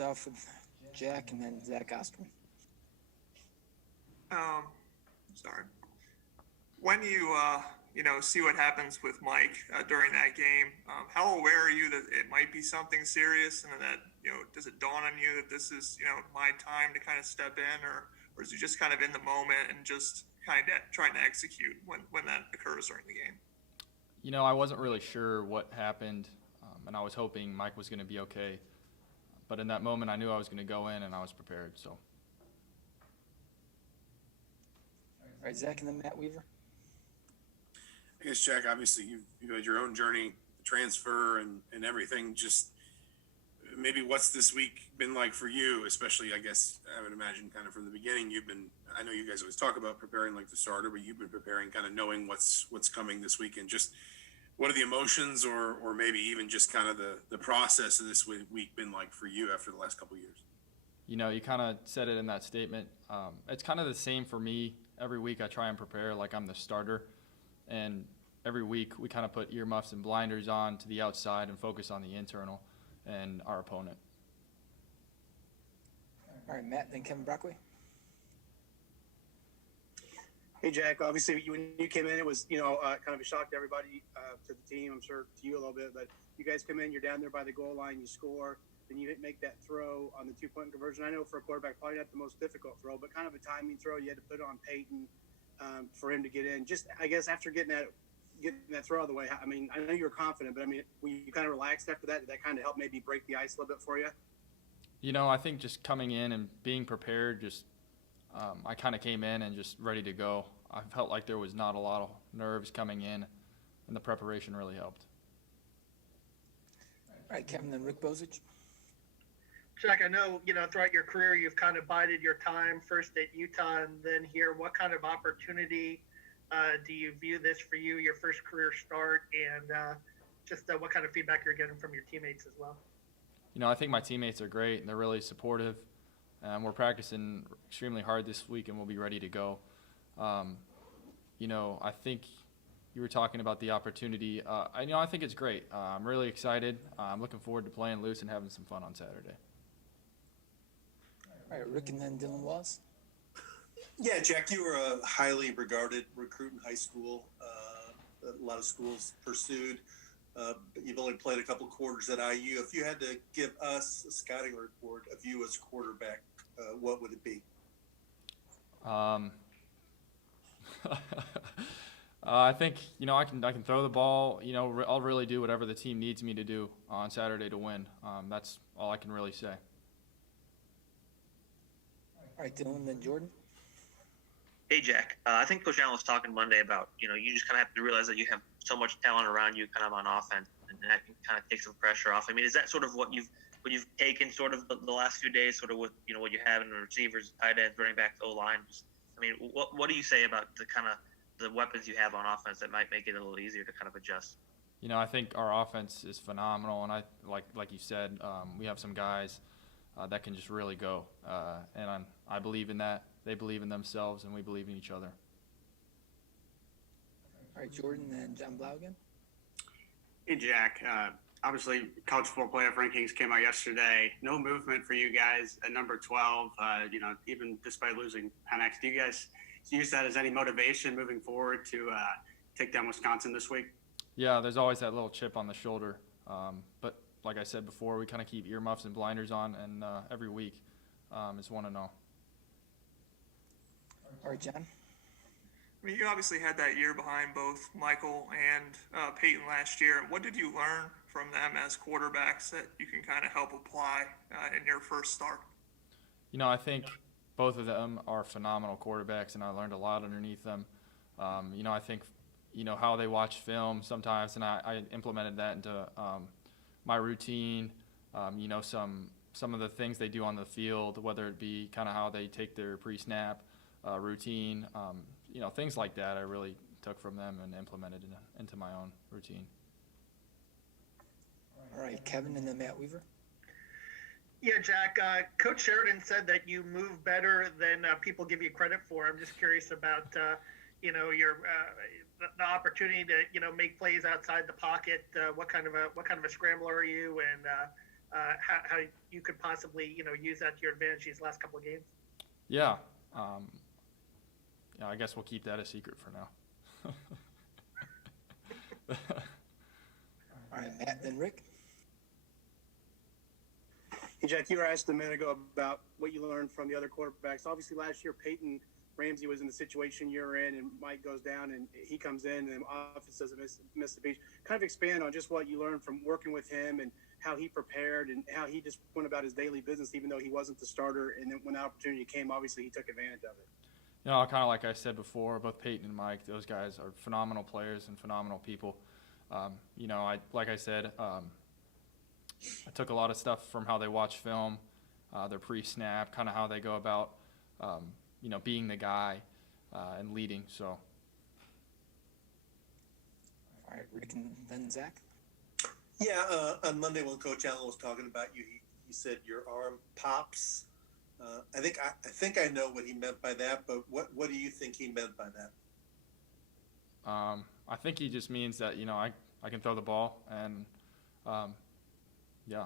off with Jack and then Zach Osterman. Um, sorry. When you see what happens with Mike during that game, how aware are you that it might be something serious, and that does it dawn on you that this is my time to kind of step in, or is it just kind of in the moment and just kind of trying to execute when that occurs during the game? I wasn't really sure what happened, and I was hoping Mike was going to be okay. But in that moment, I knew I was going to go in, and I was prepared. So. All right, Zach and then Matt Weaver. I guess, Jack, obviously you had your own journey, transfer and everything. Just maybe what's this week been like for you, especially, I guess, I would imagine kind of from the beginning, I know you guys always talk about preparing like the starter, but you've been preparing kind of knowing what's coming this weekend. Just what are the emotions or maybe even just kind of the process of this week been like for you after the last couple of years? You kind of said it in that statement. It's kind of the same for me. Every week I try and prepare like I'm the starter. And every week we kind of put earmuffs and blinders on to the outside and focus on the internal and our opponent. All right, Matt, then Kevin Brockway. Hey, Jack, obviously when you came in, it was, kind of a shock to everybody, to the team, I'm sure to you a little bit, but you guys come in, you're down there by the goal line, you score, then you make that throw on the two-point conversion. I know for a quarterback, probably not the most difficult throw, but kind of a timing throw. You had to put it on Peyton for him to get in. Just, I guess, after getting that throw out of the way, I mean, I know you were confident, but I mean, were you kind of relaxed after that? Did that kind of help maybe break the ice a little bit for you? I think just coming in and being prepared, I kind of came in and just ready to go. I felt like there was not a lot of nerves coming in, and the preparation really helped. All right, Kevin, then Rick Bozich. Jack, I know, throughout your career, you've kind of bided your time, first at Utah and then here. What kind of opportunity do you view this for you, your first career start, and just what kind of feedback you're getting from your teammates as well? I think my teammates are great, and they're really supportive. We're practicing extremely hard this week, and we'll be ready to go. I think you were talking about the opportunity. I think it's great. I'm really excited. I'm looking forward to playing loose and having some fun on Saturday. All right, Rick and then Dylan Wallace. Yeah, Jack, you were a highly regarded recruit in high school. A lot of schools pursued. But you've only played a couple quarters at IU. If you had to give us a scouting report of you as quarterback, what would it be? I think I can throw the ball. I'll really do whatever the team needs me to do on Saturday to win. That's all I can really say. All right, Dylan, then Jordan. Hey, Jack. I think Coach Allen was talking Monday about, you just kind of have to realize that you have so much talent around you kind of on offense, and that can kind of take some pressure off. I mean, is that sort of what you've taken sort of the last few days, sort of with, what you have in the receivers, tight ends, running back, O-line? What do you say about the kind of the weapons you have on offense that might make it a little easier to kind of adjust? I think our offense is phenomenal, and I like you said, we have some guys that can just really go, and I believe in that. They believe in themselves, and we believe in each other. All right, Jordan and John Blau again. Hey, Jack. Obviously, college football playoff rankings came out yesterday. No movement for you guys at number 12, even despite losing Penn-X. Do you guys use that as any motivation moving forward to take down Wisconsin this week? Yeah, there's always that little chip on the shoulder. But like I said before, we kind of keep earmuffs and blinders on, and every week is 1-0. All right, John. I mean, you obviously had that year behind both Michael and Peyton last year. What did you learn from them as quarterbacks that you can kind of help apply in your first start? I think both of them are phenomenal quarterbacks, and I learned a lot underneath them. I think, how they watch film sometimes, and I implemented that into my routine. Some of the things they do on the field, whether it be kind of how they take their pre-snap routine, things like that I really took from them and implemented into my own routine. All right, Kevin and then Matt Weaver. Yeah, Jack, Coach Sheridan said that you move better than people give you credit for. I'm just curious about, your the opportunity to, make plays outside the pocket. What kind of a scrambler are you? And how you could possibly, use that to your advantage these last couple of games? Yeah. Yeah, I guess we'll keep that a secret for now. All right, Matt, then Rick. Hey, Jack, you were asked a minute ago about what you learned from the other quarterbacks. Obviously, last year, Peyton Ramsey was in the situation you're in, and Mike goes down, and he comes in, and the offense doesn't miss the beat. Kind of expand on just what you learned from working with him and how he prepared and how he just went about his daily business, even though he wasn't the starter. And then when the opportunity came, obviously, he took advantage of it. Kind of like I said before, both Peyton and Mike, those guys are phenomenal players and phenomenal people. Like I said, I took a lot of stuff from how they watch film, their pre-snap, kind of how they go about, being the guy and leading. So. All right, Rick and then Zach. Yeah, on Monday when Coach Allen was talking about you, he said your arm pops. I think I know what he meant by that, but what do you think he meant by that? I think he just means that I can throw the ball, and yeah,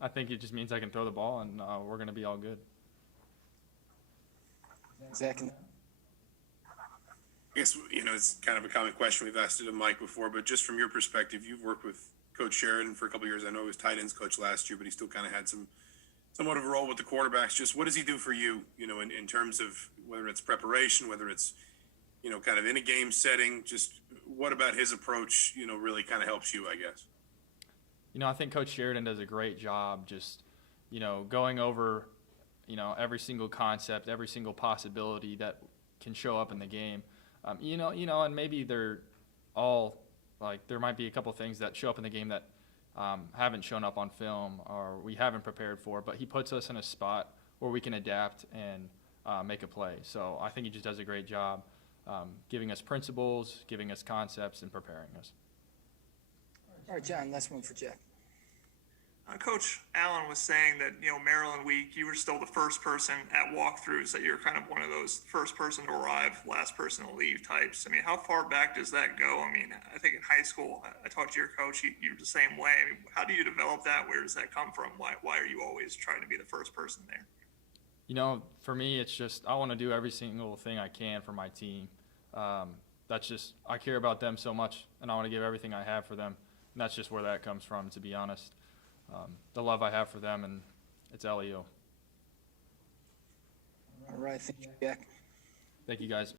I think it just means I can throw the ball, and we're going to be all good. Zach and I guess, it's kind of a common question. We've asked it of Mike before, but just from your perspective, you've worked with Coach Sheridan for a couple of years. I know he was tight ends coach last year, but he still kind of had somewhat of a role with the quarterbacks. Just what does he do for you, in terms of whether it's preparation, whether it's, kind of in a game setting, just what about his approach, really kind of helps you, I guess? I think Coach Sheridan does a great job just, going over, every single concept, every single possibility that can show up in the game. And maybe they're all, like, there might be a couple things that show up in the game that haven't shown up on film or we haven't prepared for, but he puts us in a spot where we can adapt and make a play. So I think he just does a great job giving us principles, giving us concepts, and preparing us. all right, John, last one for Jack. Coach Allen was saying that, Maryland week, you were still the first person at walkthroughs, that you're kind of one of those first person to arrive, last person to leave types. I mean, how far back does that go? I mean, I think in high school, I talked to your coach, you're the same way. I mean, how do you develop that? Where does that come from? Why are you always trying to be the first person there? For me, it's just I want to do every single thing I can for my team. That's just I care about them so much, and I want to give everything I have for them. And that's just where that comes from, to be honest. The love I have for them, and it's LEO. All right, thank you, Jack. Thank you, guys.